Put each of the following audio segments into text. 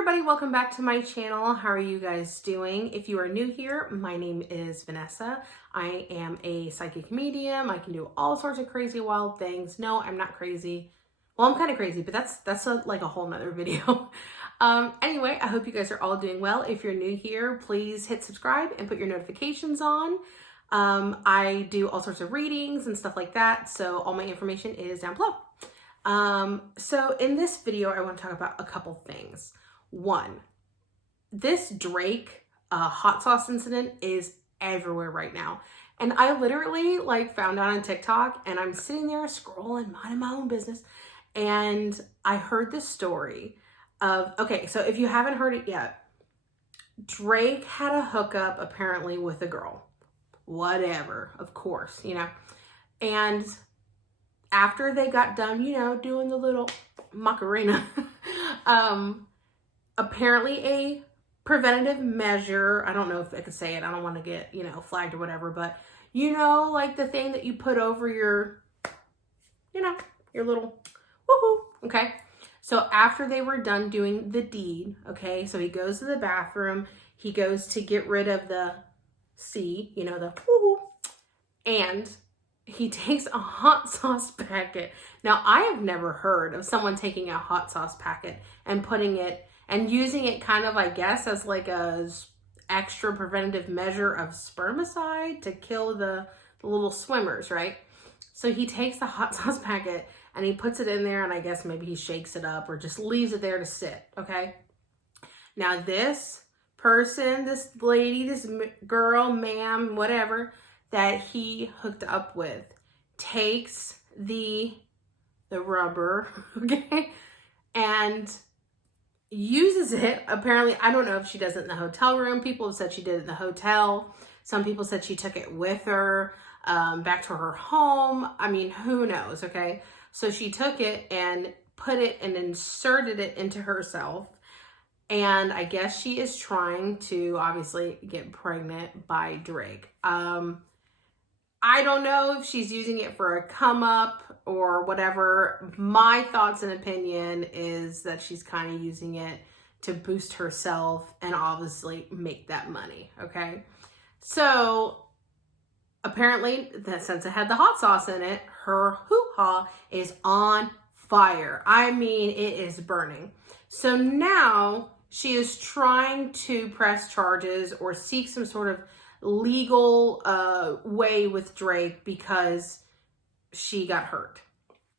everybody, welcome back to my channel. How are you guys doing? If you are new here, my name is Vanessa. I am a psychic medium. I can do all sorts of crazy wild things. No, I'm not crazy. Well, I'm kind of crazy, but that's like a whole nother video. Anyway, I hope you guys are all doing well. If you're new here, please hit subscribe and put your notifications on. I do all sorts of readings and stuff like that, so all my information is down below. So in this video, I want to talk about a couple things. One, this Drake hot sauce incident is everywhere right now. And I literally found out on TikTok, and I'm sitting there scrolling, minding my own business. And I heard this story of, okay, so if you haven't heard it yet, Drake had a hookup apparently with a girl, whatever, of course, and after they got done, doing the little Macarena, apparently a preventative measure, I don't know if I could say it, I don't want to get, flagged or whatever, but like the thing that you put over your, your little woohoo, okay? So after they were done doing the deed, okay, so he goes to the bathroom, he goes to get rid of the C, the woohoo, and he takes a hot sauce packet. Now, I have never heard of someone taking a hot sauce packet and putting it and using it kind of, I guess, as like a extra preventative measure of spermicide to kill the little swimmers, right? So he takes the hot sauce packet and he puts it in there, and I guess maybe he shakes it up or just leaves it there to sit, okay? Now this person, this lady, this girl, ma'am, whatever, that he hooked up with takes the rubber, okay, and uses it. Apparently, I don't know if she does it in the hotel room. People have said she did it in the hotel. Some people said she took it with her back to her home. I mean, who knows, okay? So she took it and put it and inserted it into herself. And I guess she is trying to obviously get pregnant by Drake. I don't know if she's using it for a come up or whatever. My thoughts and opinion is that she's kind of using it to boost herself and obviously make that money, okay? So apparently, that since it had the hot sauce in it, her hoo-ha is on fire. I mean, it is burning. So now she is trying to press charges or seek some sort of legal way with Drake because she got hurt.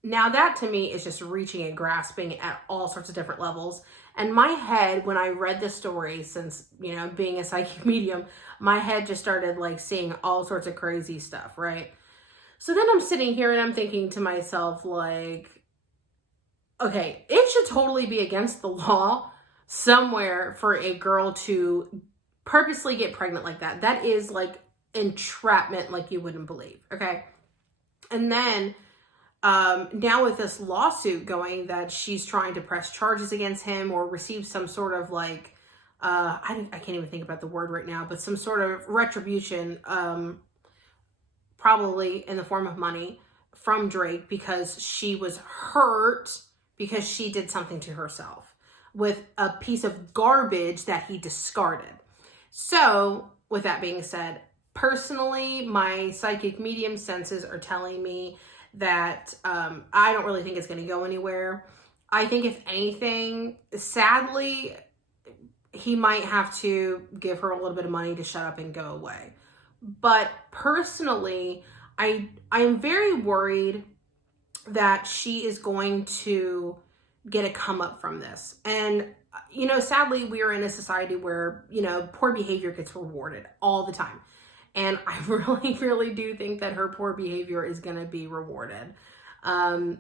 Now that to me is just reaching and grasping at all sorts of different levels. And my head, when I read this story, since, being a psychic medium, my head just started seeing all sorts of crazy stuff, right? So then I'm sitting here and I'm thinking to myself, okay, it should totally be against the law somewhere for a girl to purposely get pregnant like that. That is entrapment like you wouldn't believe, okay? And then now with this lawsuit going that she's trying to press charges against him or receive some sort of I can't even think about the word right now, but some sort of retribution, probably in the form of money from Drake because she was hurt because she did something to herself with a piece of garbage that he discarded. So with that being said, personally, my psychic medium senses are telling me that I don't really think it's going to go anywhere. I think if anything, sadly, he might have to give her a little bit of money to shut up and go away. But personally, I am very worried that she is going to get a come up from this. And sadly, we are in a society where, poor behavior gets rewarded all the time. And I really, really do think that her poor behavior is going to be rewarded. I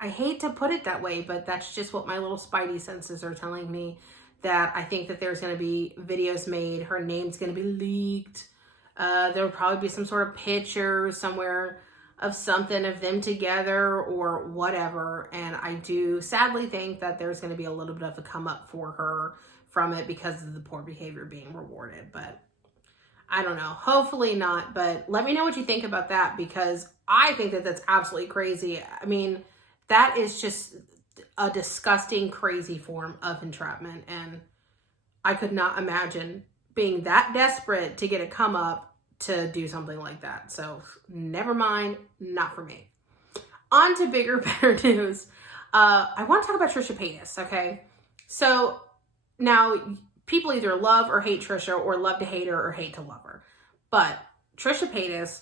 hate to put it that way, but that's just what my little spidey senses are telling me, that I think that there's going to be videos made. Her name's going to be leaked. There'll probably be some sort of picture somewhere of something of them together or whatever. And I do sadly think that there's going to be a little bit of a come up for her from it because of the poor behavior being rewarded. But I don't know. Hopefully not. But let me know what you think about that, because I think that that's absolutely crazy. I mean, that is just a disgusting, crazy form of entrapment. And I could not imagine being that desperate to get a come up to do something like that. So never mind, not for me. On to bigger, better news. I want to talk about Trisha Paytas, okay? So now people either love or hate Trisha, or love to hate her or hate to love her. But Trisha Paytas,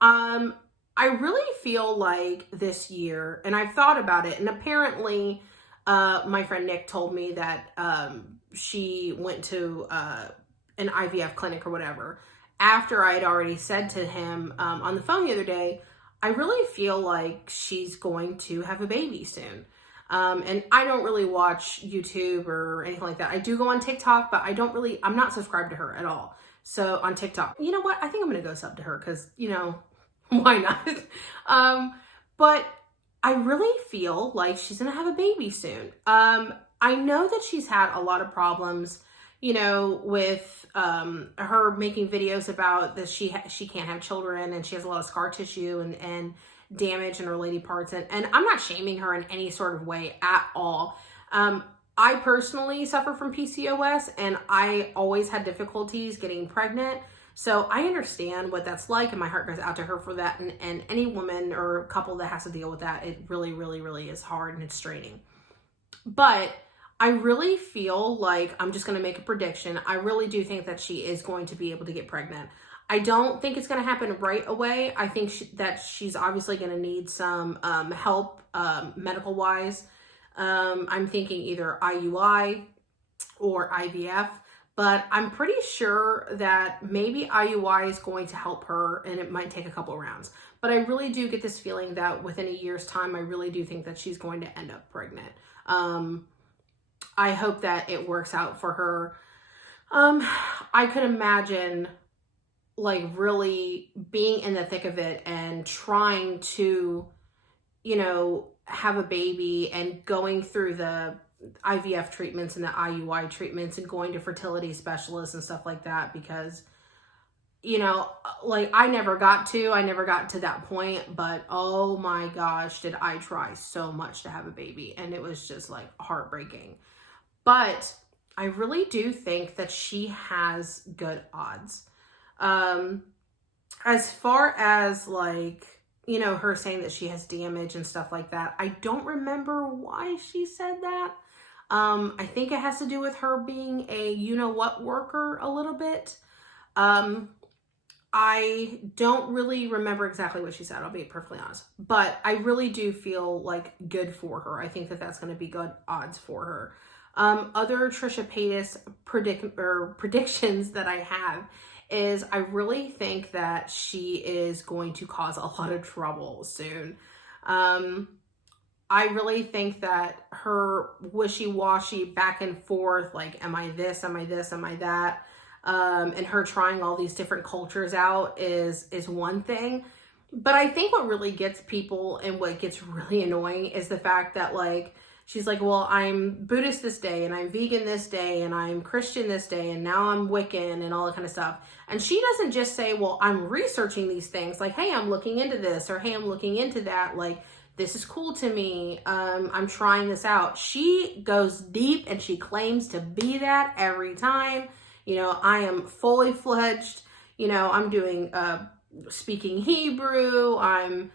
I really feel like this year, and I've thought about it, and apparently my friend Nick told me that she went to an IVF clinic or whatever after I had already said to him on the phone the other day, I really feel like she's going to have a baby soon. And I don't really watch YouTube or anything like that. I do go on TikTok, but I'm not subscribed to her at all. So on TikTok, you know what? I think I'm going to go sub to her because, why not? But I really feel like she's going to have a baby soon. I know that she's had a lot of problems, with her making videos about that she can't have children, and she has a lot of scar tissue and damage in her lady parts. And I'm not shaming her in any sort of way at all. I personally suffer from PCOS, and I always had difficulties getting pregnant. So I understand what that's like, and my heart goes out to her for that. And any woman or couple that has to deal with that, it really, really, really is hard and it's straining. But I really feel like, I'm just going to make a prediction, I really do think that she is going to be able to get pregnant. I don't think it's going to happen right away. I think that she's obviously going to need some help medical-wise. I'm thinking either IUI or IVF, but I'm pretty sure that maybe IUI is going to help her, and it might take a couple of rounds. But I really do get this feeling that within a year's time, I really do think that she's going to end up pregnant. I hope that it works out for her. I could imagine like really being in the thick of it and trying to, have a baby and going through the IVF treatments and the IUI treatments and going to fertility specialists and stuff like that, because, like I never got to that point, but oh my gosh, did I try so much to have a baby, and it was just like heartbreaking. But I really do think that she has good odds. As far as like, her saying that she has damage and stuff like that, I don't remember why she said that. I think it has to do with her being a you-know-what worker a little bit. I don't really remember exactly what she said, I'll be perfectly honest. But I really do feel like good for her. I think that that's going to be good odds for her. Other Trisha Paytas predictions that I have is I really think that she is going to cause a lot of trouble soon. I really think that her wishy-washy back and forth, like, am I this, am I this, am I that, and her trying all these different cultures out is one thing. But I think what really gets people and what gets really annoying is the fact that, like, she's like, well, I'm Buddhist this day, and I'm vegan this day, and I'm Christian this day, and now I'm Wiccan, and all that kind of stuff. And she doesn't just say, well, I'm researching these things, like, hey, I'm looking into this, or hey, I'm looking into that, like, this is cool to me, I'm trying this out. She goes deep, and she claims to be that every time. I am fully fledged, I'm doing, speaking Hebrew, I'm,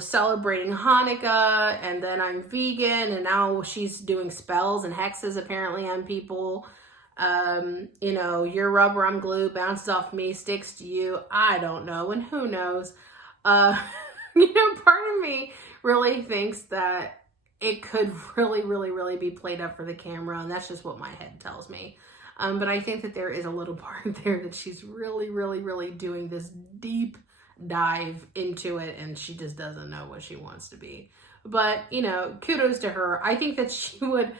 celebrating Hanukkah, and then I'm vegan, and now she's doing spells and hexes apparently on people. Your rubber, I'm glue, bounces off me, sticks to you. I don't know, and who knows? Part of me really thinks that it could really, really, really be played up for the camera, and that's just what my head tells me. But I think that there is a little part there that she's really, really, really doing this deep dive into it, and she just doesn't know what she wants to be. But, kudos to her. I think that she would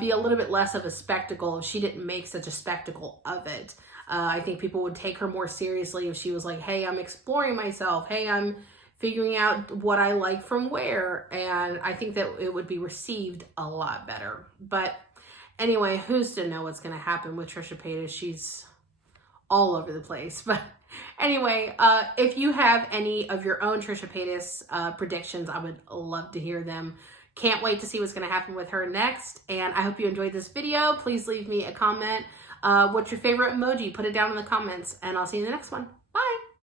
be a little bit less of a spectacle if she didn't make such a spectacle of it. I think people would take her more seriously if she was like, hey, I'm exploring myself. Hey, I'm figuring out what I like from where. And I think that it would be received a lot better. But anyway, who's to know what's going to happen with Trisha Paytas? She's all over the place. But anyway, if you have any of your own Trisha Paytas predictions, I would love to hear them. Can't wait to see what's going to happen with her next. And I hope you enjoyed this video. Please leave me a comment. What's your favorite emoji? Put it down in the comments, and I'll see you in the next one.